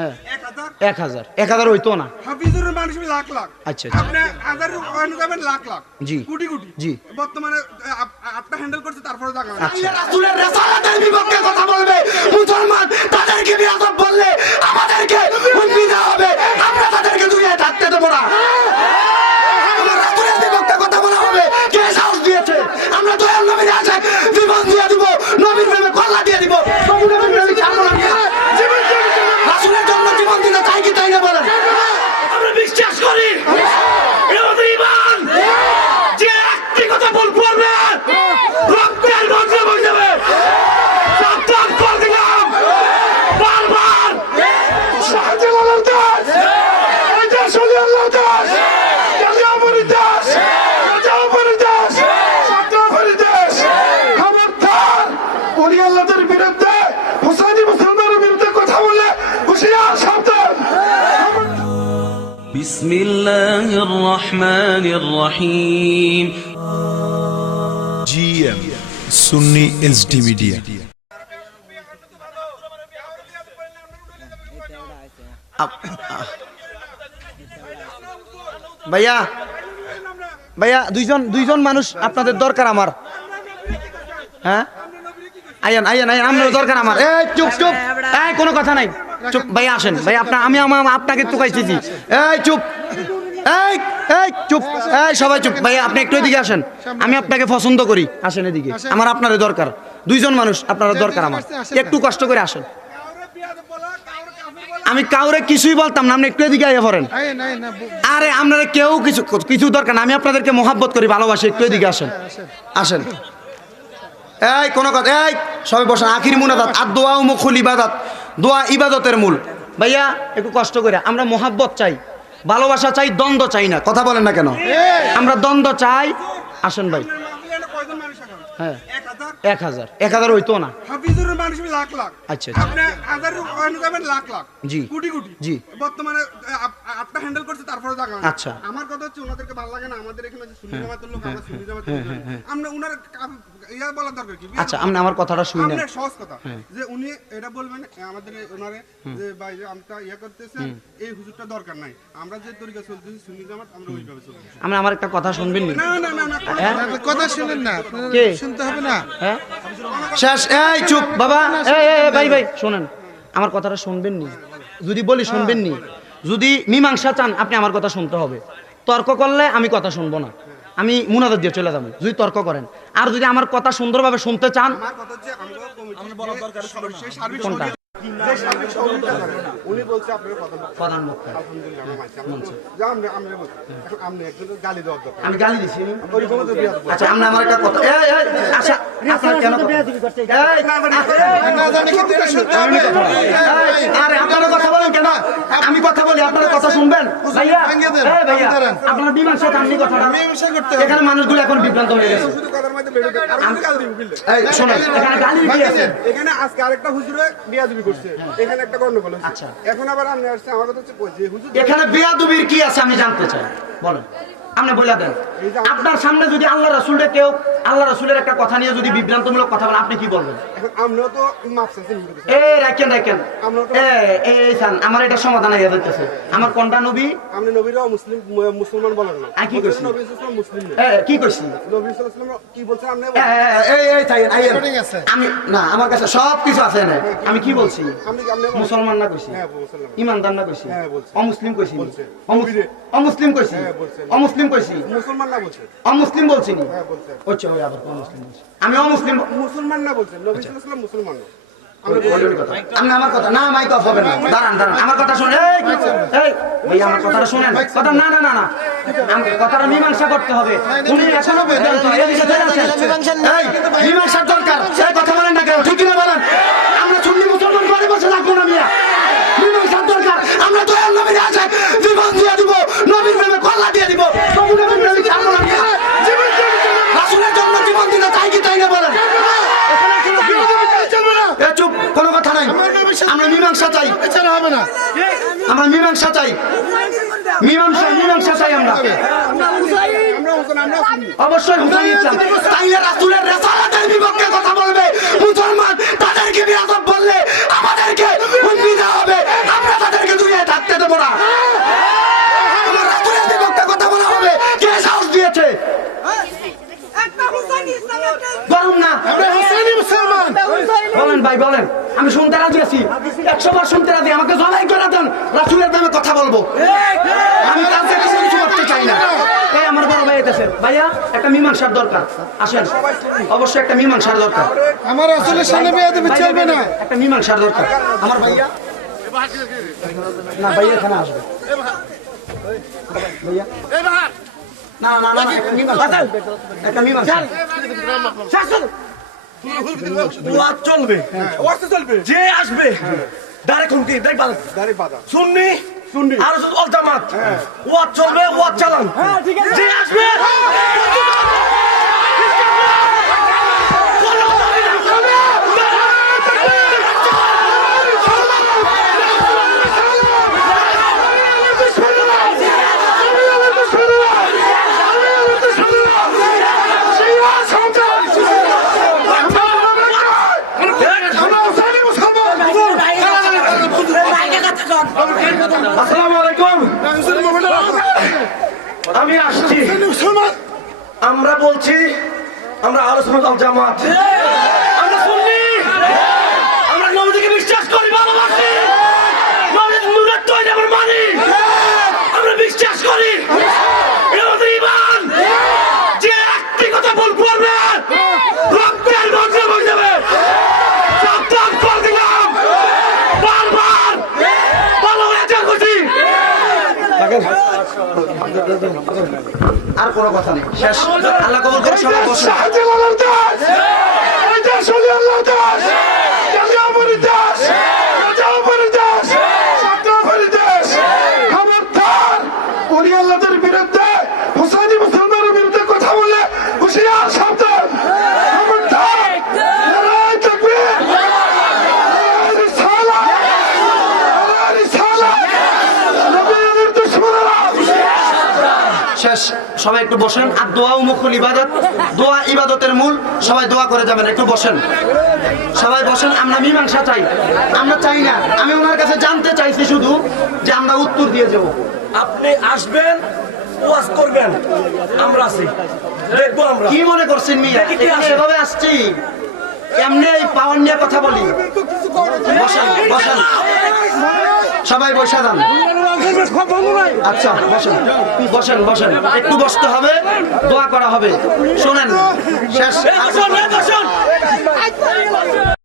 হ্যাঁ 1000 1000 হইতো না হাফিজুরের মানুষ লাখ লাখ। আচ্ছা আপনি হাজার ওখানে যাবেন লাখ লাখ, জি কোটি কোটি। জি বর্তমানে আপনি হ্যান্ডেল করছে, তারপরে জায়গা আচ্ছা রাসূলের রিসালাতের বিপক্ষে কথা বলবে মুসলমান, তাদেরকে বিয়াদব বললে আমাদেরকে হুমকি দেওয়া হবে, আমরা তাদেরকে দুনিয়ায় থাকতে দেব না। আমার রাসূলের বিপক্ষে কথা বলা হবে, কে সাহস দিয়েছে? আমরা দয়াল নবীর আশায় জীবন দিয়ে দিব, নবীর প্রেমে কল্লা দিয়ে দিব, নবীর প্রেমে ছাড়বো না। রাসূলের জন্য জীবন দিতে চাই কি তাই না বলেন? আমরা বিশ্বাস করি এটা আমাদের ঈমান, যে একটি কথা বলবো না রক্তের বদলে বই যাবে। সাবধান করে দিলাম বারবার, শাহজালালের দাস, এই দেশ হলি আল্লাহর দাস, জালিয়াবাড়ির দাস, রাজাবাড়ির দাস, সাতরাবাড়ির দাস। খবরদার ওলি আল্লাহদের বিরুদ্ধে, হুসাইনি মুসলমানের বিরুদ্ধে কথা বললে হুঁশিয়ার, সাবধান। بسم الله الرحمن الرحيم GM সুন্নি SD মিডিয়া। ভাইয়া ভাইয়া দুইজন মানুষ আপনাদের দরকার আমার। হ্যাঁ আইয়ান আইয়ান আইয়ান, আপনার দরকার আমার। এই চুপ চুপ, এই কোনো কথা নাই, চুপ ভাইয়া আসেন ভাইয়া। আমি আপনাকে টুকাইতেছি। এই চুপ, এই এই চুপ, এই সবাই চুপ। ভাইয়া আপনি একটু এদিকে আসেন, আমি আপনাকে পছন্দ করি, আসেন এদিকে। আমার আপনার দরকার, দুইজন মানুষ আপনার দরকার আমার, একটু কষ্ট করে আসেন। আমি কাউরে কিছুই বলতাম না, আপনি একটু এদিকে আইয়া পড়েন। আরে আপনারা কেউ কিছু দরকার না, আমি আপনাদেরকে মোহাব্বত করি, ভালোবাসি, একটু এদিকে আসেন আসেন। এই কোন কথা, এই সবাই বসেন। আখির মুনাজাত, আর দোয়া ও মুখুল ইবাদত, দোয়া ইবাদতের মূল। ভাইয়া একটু কষ্ট করে, আমরা মোহাব্বত চাই, ভালোবাসা চাই, দ্বন্দ্ব চাই না। কথা বলেন না কেন? আমরা দ্বন্দ্ব চাই। আসেন ভাই। হ্যাঁ 1000 হইতো না হাফিজুরের মানুষ লাখ লাখ। আচ্ছা আপনি হাজার ওখানে যাবেন লাখ লাখ, জি কোটি কোটি। জি বর্তমানে আপনি হ্যান্ডেল করছে, তারপরে জায়গা আচ্ছা। আমার কথা হচ্ছে ওনাদেরকে ভালো লাগে না, আমাদের এখানে যে সুন্নি জামাতের লোক, আমরা সুন্নি জামাতের লোক, আমরা উনার ইয়া বলার দরকার কি? আচ্ছা আপনি আমার কথাটা শুনেন। আপনার সহজ কথা যে উনি এটা বলবেন আমাদের ওনারে যে ভাই যে আমরা ইয়া করতেছেন, এই হুজুরটা দরকার নাই, আমরা যে তরিকা চলতেছি সুন্নি জামাত, আমরা ওইভাবে চলতেছি। আপনি আমার একটা কথা শুনবেন নি? না না না না, কথা শুনেন না, কে শুনতে হবে না। হ্যাঁ শেষ। এই চুপ বাবা, এই ভাই ভাই শোনেন, আমার কথাটা শুনবেন নি? যদি বলি শুনবেন নি? যদি মীমাংসা চান আপনি আমার কথা শুনতে হবে। তর্ক করলে আমি কথা শুনবো না, আমি মুনাজাত দিয়ে চলে যাবো যদি তর্ক করেন। আর যদি আমার কথা সুন্দরভাবে শুনতে চান, আমার কথা হচ্ছে আমরা বলার দরকার সেই সার্ভিস কোনটা? যে সার্ভিস সহযোগিতা করেন উনি বলছে আপনার প্রধান বক্তা। আলহামদুলিল্লাহ আমরা মানছি, যে আমরা বলছি এখন আপনি একজন গালি দেওয়ার দরকার। আমি গালি দিছি? ওইরকম তো বিয়াদ বলছে। আচ্ছা আপনি আমার একটা কথা, আচ্ছা আপনার কেন আরে আপনারা কথা বলেন কেন? আমি কথা বলি, আপনারা কথা শুনবেন? ভাইয়া আপনারা মীমাংসা চান নি? কথাটা এখানে মানুষগুলো এখন বিভ্রান্ত হয়ে গেছে। শুধু কথার মধ্যে বেড়ে গেছে, আর আমি গালি দিব কিনলে। এই শোনেন, এখানে গালি দিয়ে আছে, এখানে আজকে আরেকটা হুজুরে বিয়াদবি করছে, এখানে একটা গন্ডগোল হচ্ছে। আচ্ছা। এখন আবার আপনি আসছে, আমার কথা হচ্ছে যে হুজুর এখানে বেয়াদবির কি আছে আমি জানতে চাই, বলেন। আপনি বলে দেন, আপনার সামনে যদি আল্লাহ রাসূলকে কেউ আল্লাহ রাসূলের একটা কথা নিয়ে যদি বিভ্রান্তমূলক কথা বলে, আপনি কি বলবেন? এখন আমরাও তো মাফ চাইছি। রাখেন আমার এটা সমাধান হয়ে যাইতেছে। আমার কোনটা নবী? আপনি নবীরাও মুসলমান বলেন না। কি কইছি? নবী ইসলাম মুসলিম না। কি কইছি? নবী সাল্লাল্লাহু কি বলছেন আপনি? আমি না, আমার কাছে সব কিছু আছে না। আমি কি বলছি? আপনি মুসলমান না কইছি? হ্যাঁ মুসলমান। ইমানদার না কইছি? হ্যাঁ বলছি। অমুসলিম কইছি? বলছে। অমুসলিম কইছি? হ্যাঁ বলছেন। অমুসলিম কইছি? মুসলমান না বলছেন। অমুসলিম বলছি নি? হ্যাঁ বলছেন। হচ্ছে ওই আবার অমুসলিম বলছি। আমি অমুসলিম মুসলমান না বলছেন, নবী সাল্লাল্লাহু আলাইহি মুসলমান না। আপনি আমার কথা না, মাইক অফ হবে না। দাঁড়ান আমার কথা শুনে, ভাই আমার কথাটা শুনেন। কথা না না না না, কথাটা মীমাংসা করতে হবে। উনি এখনো বিভ্রান্ত, মীমাংসার দরকার। কথা বলেন না কেন? ঠিক কিনা বলেন? আমরা সুন্নি মুসলমান ঘরে বসে থাকবো না মিয়া, মীমাংসার দরকার। আমরা দয়াল নবীর আশায় জীবন দিয়ে দিব, নবীর প্রেমে কল্লা দিয়ে দিব, নবীর প্রেমে ছাড়বো না মিয়া। রাসূলের জন্য জীবন দিতে চাই কি তাই না বলেন? চুপ, কোনো কথা নাই। আমরা মীমাংসা চাই, হবে না। আমরা মীমাংসা চাই, মীমাংসা চাই আমরা। অবশ্যই হুসাইন ইসলাম। তাইলে রাসূলের রিসালাতের বিপক্ষে কথা বলবে মুসলমান, তাদেরকে বিয়াদব বললে আমাদেরকে হুমকি দেওয়া হবে, আমরা তাদের ভাই বলেন, আমি শুনতে রাজি আছি, 100 বার শুনতে রাজি, আমাকে জবাই করে দেন, রাসূলের নামে কথা বলবো। আমি তার থেকে কিছু করতে চাই না। এই আমার বড় ভাই এসেছে, ভাইয়া একটা মীমাংসার দরকার, আসেন, অবশ্যই একটা মীমাংসার দরকার। আমার আসলে সামনে বেয়াদবি চলবে না। একটা মীমাংসার দরকার আমার ভাইয়া। না ভাইয়া এখানে আসবে। ভাইয়া না না না, একটা মীমাংসা, একটা মীমাংসা। ওয়াজ চলবে, যে আসবে ডাইরেক্ট হুমকি, সুন্নি আর ওয়াল জামাত, ওয়াজ চলবে, ওয়াজ চালান, যে আসবে আসসালামু আলাইকুম। আমি আসছি, আমরা বলছি আমরা আহলে সুন্নাত ওয়াল জামাত, আমরা সুন্নি, আমরা নবীকে বিশ্বাস করি, ভালোবাসি, নবীর নূরের তৈরি আমরা মানি, আমরা বিশ্বাস করি, এটা আমাদের ঈমান। যে একটি কথা ভুল করবে রক্তের বদলে হয়ে যাবে, সাবধান করে দিলাম, বারবার ভালো হয়ে যা খুশি। আর কোনো কথা নেই, শেষ। আল্লাহ কবুল করে, সবাই বসুন। আল্লাহদের বিরুদ্ধে, হুসাইনি মুসলমানের বিরুদ্ধে কথা বললে হুশিয়ার, সাবধান, খবরদার। নারায়ে তাকবীর, নারায়ে রিসালাত, নারায়ে রিসালাত, নবীর দুশমনেরা। শেষ, সবাই একটু বসেন। আর দোয়া মুখুল ইবাদত, দোয়া ইবাদতের মূল, সবাই দোয়া করে যাবেন, একটু বসেন, সবাই বসেন। আমরা মীমাংসা চাই, আমরা চাই না, আমি ওনার কাছে জানতে চাইছি শুধু যে আমরা উত্তর দিয়ে যাব। আপনি আসবেন, ওয়াজ করবেন, আমরা আছি, দেখবো আমরা। কি মনে করছেন মিয়া, এখানে এভাবে আসছি, এমনি এই পাওয়ার নিয়ে কথা বলি? বসেন বসেন, সবাই বসে যান। আচ্ছা বসেন বসেন বসেন, একটু বসতে হবে, দোয়া করা হবে। শোনেন, শেষ।